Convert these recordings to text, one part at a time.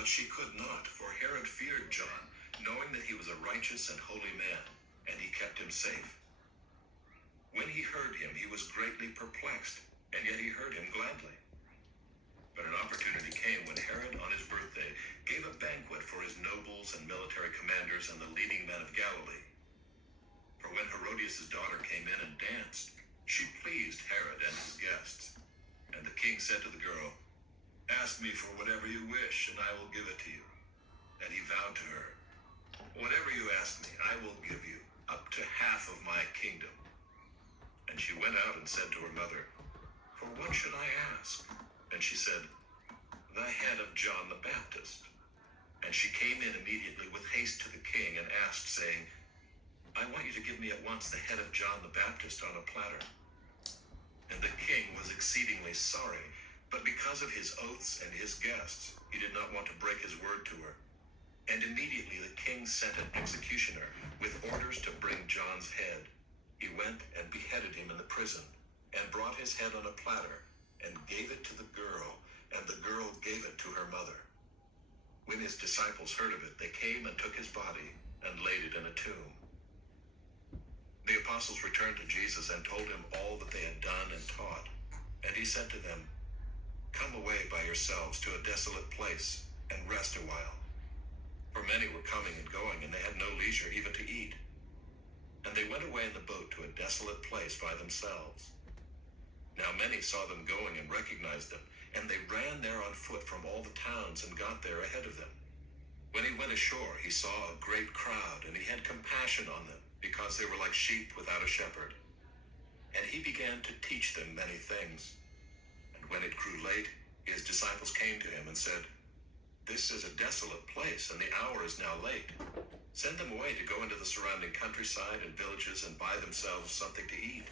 But she could not, for Herod feared John, knowing that he was a righteous and holy man, and he kept him safe. When he heard him, he was greatly perplexed, and yet he heard him gladly. But an opportunity came when Herod, on his birthday, gave a banquet for his nobles and military commanders and the leading men of Galilee. For when Herodias' daughter came in and danced, she pleased Herod and his guests. And the king said to the girl, "Ask me for whatever you wish, and I will give it to you." And he vowed to her, "Whatever you ask me, I will give you, up to half of my kingdom." And she went out and said to her mother, "For what should I ask?" And she said, "The head of John the Baptist." And she came in immediately with haste to the king and asked, saying, "I want you to give me at once the head of John the Baptist on a platter." And the king was exceedingly sorry, but because of his oaths and his guests, he did not want to break his word to her. And immediately the king sent an executioner with orders to bring John's head. He went and beheaded him in the prison, and brought his head on a platter, and gave it to the girl, and the girl gave it to her mother. When his disciples heard of it, they came and took his body, and laid it in a tomb. The apostles returned to Jesus and told him all that they had done and taught. And he said to them, "Come away by yourselves to a desolate place, and rest a while." For many were coming and going, and they had no leisure even to eat. And they went away in the boat to a desolate place by themselves. Now many saw them going and recognized them, and they ran there on foot from all the towns and got there ahead of them. When he went ashore, he saw a great crowd, and he had compassion on them, because they were like sheep without a shepherd. And he began to teach them many things. And when it grew late, his disciples came to him and said, "This is a desolate place, and the hour is now late. Send them away to go into the surrounding countryside and villages and buy themselves something to eat."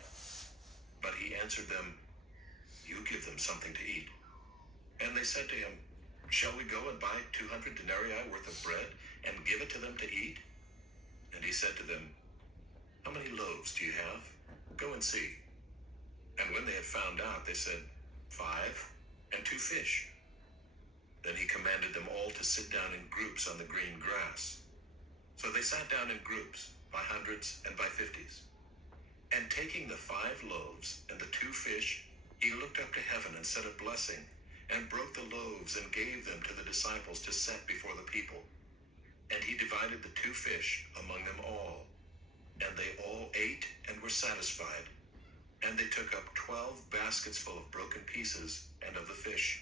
But he answered them, "You give them something to eat." And they said to him, "Shall we go and buy 200 denarii worth of bread and give it to them to eat?" And he said to them, "How many loaves do you have? Go and see." And when they had found out, they said, 5, and 2 fish. Then he commanded them all to sit down in groups on the green grass. So they sat down in groups, by hundreds and by 50s. And taking the 5 loaves and the 2 fish, he looked up to heaven and said a blessing, and broke the loaves and gave them to the disciples to set before the people. And he divided the 2 fish among them all. And they all ate and were satisfied. And they took up 12 baskets full of broken pieces and of the fish.